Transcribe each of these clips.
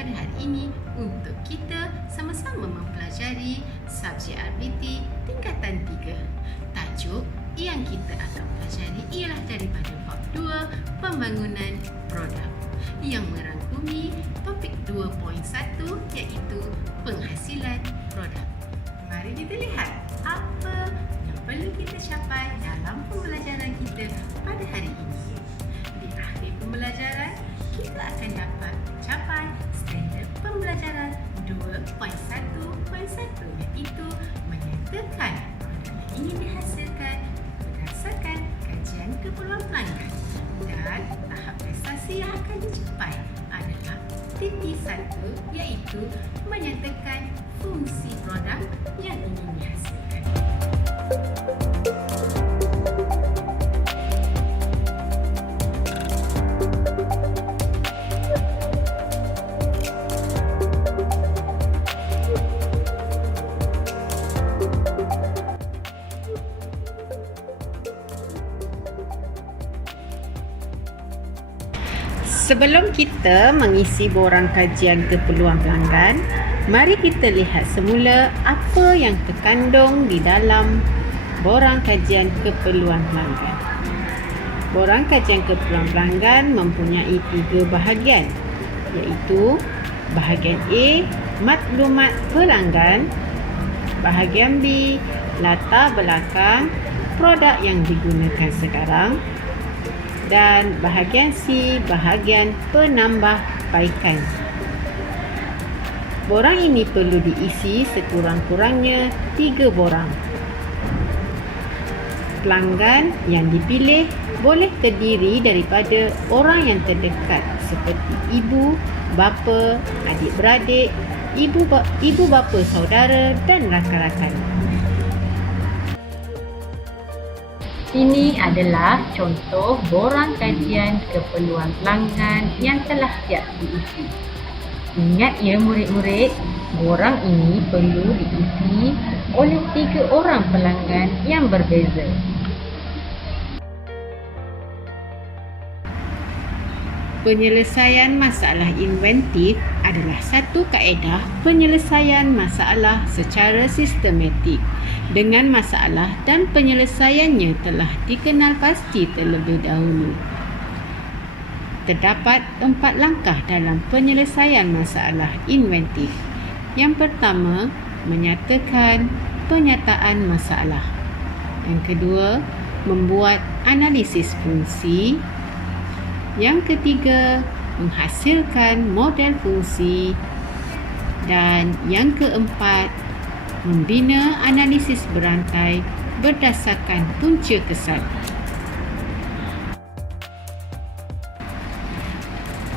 pada hari ini untuk kita sama-sama mempelajari subjek RPT tingkatan 3. Tajuk yang kita akan pelajari ialah daripada bab 2 pembangunan produk yang merangkumi topik 2.1 iaitu penghasilan produk. Mari kita lihat apa yang perlu kita capai dalam pembelajaran kita pada hari ini. Di akhir pembelajaran, kita akan dapat mencapai standard pembelajaran 2.1.1 iaitu menyatakan produk yang ingin dihasilkan berdasarkan kajian keperluan pelanggan, dan tahap prestasi yang akan dicapai adalah titik 1 iaitu menyatakan fungsi produk yang ingin dihasilkan. Sebelum kita mengisi borang kajian keperluan pelanggan, mari kita lihat semula apa yang terkandung di dalam borang kajian keperluan pelanggan. Borang kajian keperluan pelanggan mempunyai 3 bahagian, iaitu bahagian A, maklumat pelanggan, bahagian B, latar belakang produk yang digunakan sekarang, dan bahagian C, bahagian penambahbaikan. Borang ini perlu diisi sekurang-kurangnya 3 borang. Pelanggan yang dipilih boleh terdiri daripada orang yang terdekat seperti ibu, bapa, adik-beradik, ibu bapa saudara dan rakan-rakan. Ini adalah contoh borang kajian keperluan pelanggan yang telah siap diisi. Ingat ya murid-murid, borang ini perlu diisi oleh 3 orang pelanggan yang berbeza. Penyelesaian masalah inventif adalah satu kaedah penyelesaian masalah secara sistematik dengan masalah dan penyelesaiannya telah dikenal pasti terlebih dahulu. Terdapat 4 langkah dalam penyelesaian masalah inventif. Yang pertama, menyatakan penyataan masalah. Yang kedua, membuat analisis fungsi. Yang ketiga, menghasilkan model fungsi. Dan yang keempat, membina analisis berantai berdasarkan punca kesan.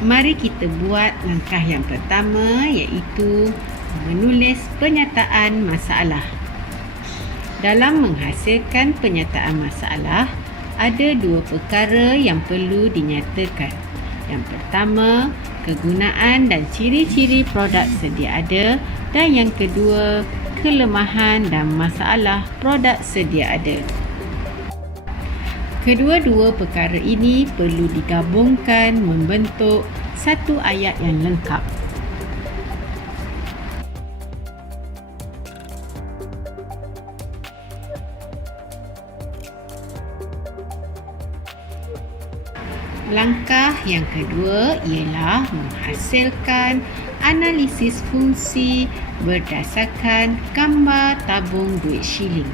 Mari kita buat langkah yang pertama, iaitu menulis penyataan masalah. Dalam menghasilkan penyataan masalah, ada 2 perkara yang perlu dinyatakan. Yang pertama, kegunaan dan ciri-ciri produk sedia ada, dan yang kedua, kelemahan dan masalah produk sedia ada. Kedua-dua perkara ini perlu digabungkan membentuk satu ayat yang lengkap. Langkah yang kedua ialah menghasilkan analisis fungsi berdasarkan gambar tabung duit shilling.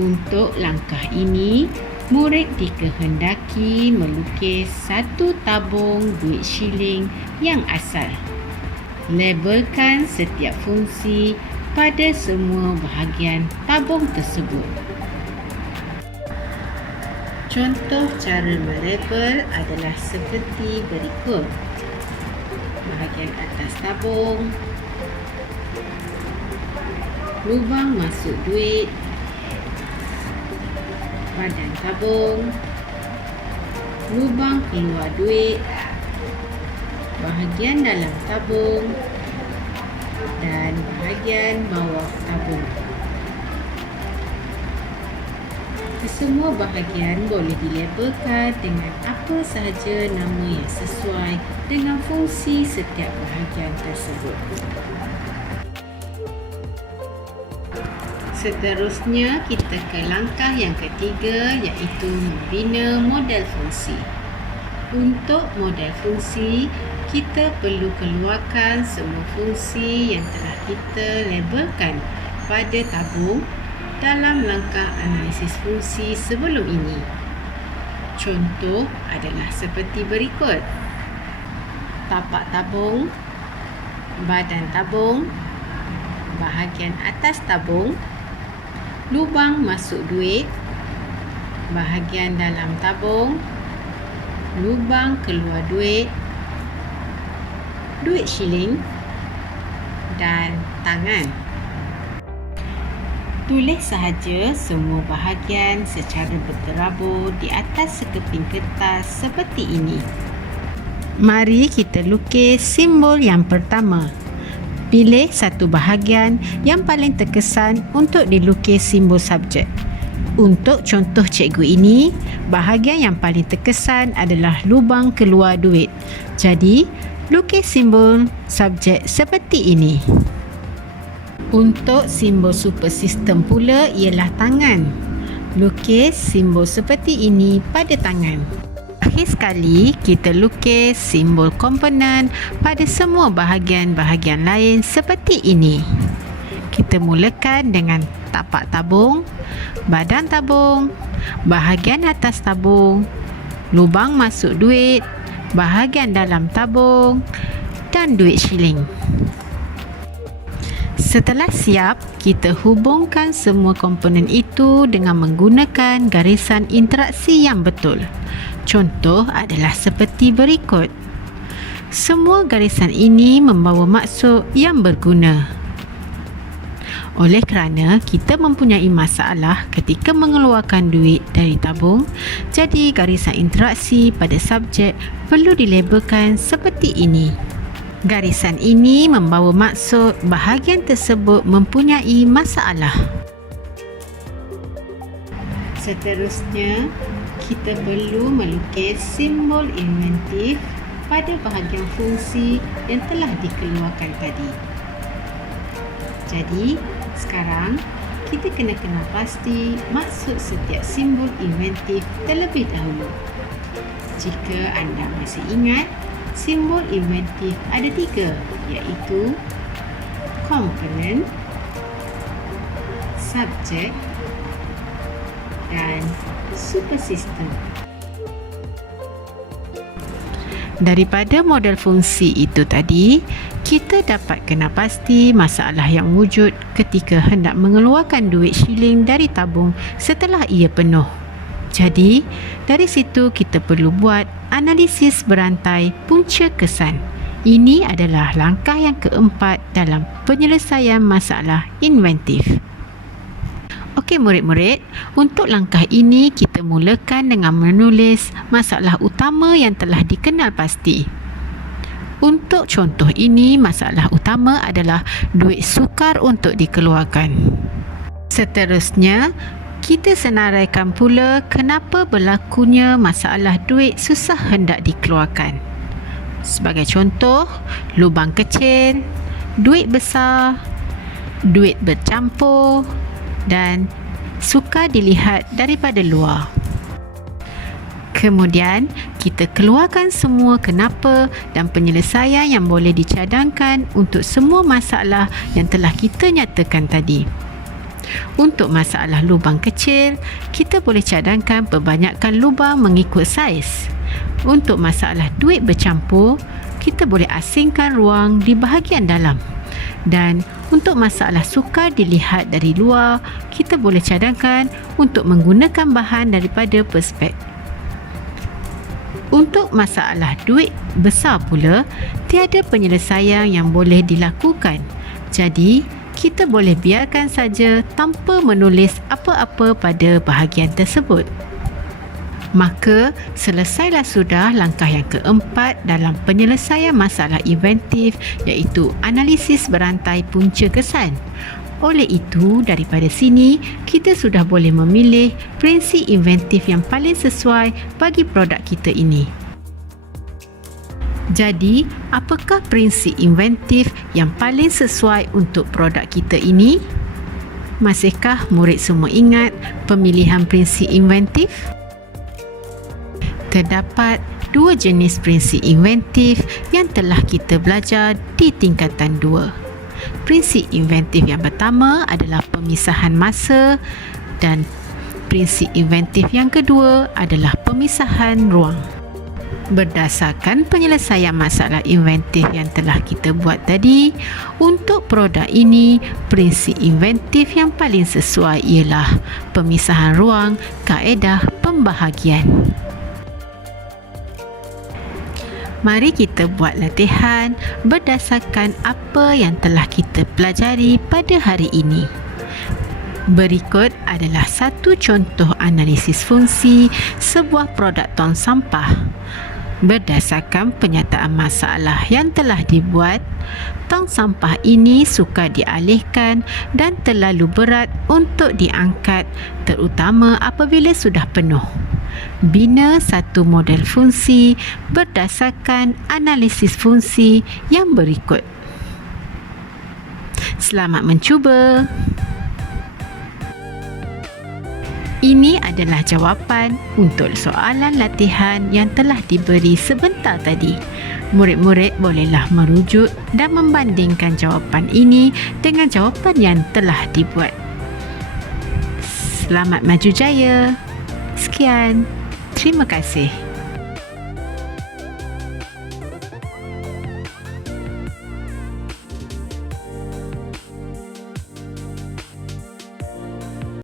Untuk langkah ini, murid dikehendaki melukis satu tabung duit shilling yang asal. Labelkan setiap fungsi pada semua bahagian tabung tersebut. Contoh cara melabel adalah seperti berikut. Bahagian atas tabung, lubang masuk duit, badan tabung, lubang keluar duit, bahagian dalam tabung dan bahagian bawah tabung. Kesemua bahagian boleh dilabelkan dengan apa sahaja nama yang sesuai dengan fungsi setiap bahagian tersebut. Seterusnya, kita ke langkah yang ketiga, iaitu membina model fungsi. Untuk model fungsi, kita perlu keluarkan semua fungsi yang telah kita labelkan pada tabung dalam langkah analisis fungsi sebelum ini. Contoh adalah seperti berikut: tapak tabung, badan tabung, bahagian atas tabung, lubang masuk duit, bahagian dalam tabung, lubang keluar duit, duit shilling dan tangan. Tulis sahaja semua bahagian secara berterabur di atas sekeping kertas seperti ini. Mari kita lukis simbol yang pertama. Pilih satu bahagian yang paling terkesan untuk dilukis simbol subjek. Untuk contoh cikgu ini, bahagian yang paling terkesan adalah lubang keluar duit. Jadi, lukis simbol subjek seperti ini. Untuk simbol super sistem pula ialah tangan. Lukis simbol seperti ini pada tangan. Akhir sekali, kita lukis simbol komponen pada semua bahagian-bahagian lain seperti ini. Kita mulakan dengan tapak tabung, badan tabung, bahagian atas tabung, lubang masuk duit, bahagian dalam tabung dan duit shilling. Setelah siap, kita hubungkan semua komponen itu dengan menggunakan garisan interaksi yang betul. Contoh adalah seperti berikut. Semua garisan ini membawa maksud yang berguna. Oleh kerana kita mempunyai masalah ketika mengeluarkan duit dari tabung, jadi garisan interaksi pada subjek perlu dilabelkan seperti ini. Garisan ini membawa maksud bahagian tersebut mempunyai masalah. Seterusnya, kita perlu melukis simbol inventif pada bahagian fungsi yang telah dikeluarkan tadi. Jadi, sekarang kita kena kenal pasti maksud setiap simbol inventif terlebih dahulu. Jika anda masih ingat, simbol inventif ada 3, iaitu komponen, subjek dan super sistem. Daripada model fungsi itu tadi, kita dapat kenal pasti masalah yang wujud ketika hendak mengeluarkan duit shilling dari tabung setelah ia penuh. Jadi, dari situ kita perlu buat analisis berantai punca kesan. Ini adalah langkah yang keempat dalam penyelesaian masalah inventif. Okey murid-murid, untuk langkah ini kita mulakan dengan menulis masalah utama yang telah dikenal pasti. Untuk contoh ini, masalah utama adalah duit sukar untuk dikeluarkan. Seterusnya, kita senaraikan pula kenapa berlakunya masalah duit susah hendak dikeluarkan. Sebagai contoh, lubang kecil, duit besar, duit bercampur dan sukar dilihat daripada luar. Kemudian, kita keluarkan semua kenapa dan penyelesaian yang boleh dicadangkan untuk semua masalah yang telah kita nyatakan tadi. Untuk masalah lubang kecil, kita boleh cadangkan perbanyakkan lubang mengikut saiz. Untuk masalah duit bercampur, kita boleh asingkan ruang di bahagian dalam. Dan untuk masalah sukar dilihat dari luar, kita boleh cadangkan untuk menggunakan bahan daripada perspek. Untuk masalah duit besar pula, tiada penyelesaian yang boleh dilakukan. Jadi, kita boleh biarkan saja tanpa menulis apa-apa pada bahagian tersebut. Maka, selesailah sudah langkah yang keempat dalam penyelesaian masalah inventif, iaitu analisis berantai punca kesan. Oleh itu, daripada sini, kita sudah boleh memilih prinsip inventif yang paling sesuai bagi produk kita ini. Jadi, apakah prinsip inventif yang paling sesuai untuk produk kita ini? Masihkah murid semua ingat pemilihan prinsip inventif? Terdapat dua jenis prinsip inventif yang telah kita belajar di tingkatan 2. Prinsip inventif yang pertama adalah pemisahan masa dan prinsip inventif yang kedua adalah pemisahan ruang. Berdasarkan penyelesaian masalah inventif yang telah kita buat tadi, untuk produk ini, prinsip inventif yang paling sesuai ialah pemisahan ruang, kaedah pembahagian. Mari kita buat latihan berdasarkan apa yang telah kita pelajari pada hari ini. Berikut adalah satu contoh analisis fungsi sebuah produk tong sampah. Berdasarkan penyataan masalah yang telah dibuat, tong sampah ini sukar dialihkan dan terlalu berat untuk diangkat, terutama apabila sudah penuh. Bina satu model fungsi berdasarkan analisis fungsi yang berikut. Selamat mencuba. Ini adalah jawapan untuk soalan latihan yang telah diberi sebentar tadi. Murid-murid bolehlah merujuk dan membandingkan jawapan ini dengan jawapan yang telah dibuat. Selamat maju jaya. Sekian. Terima kasih.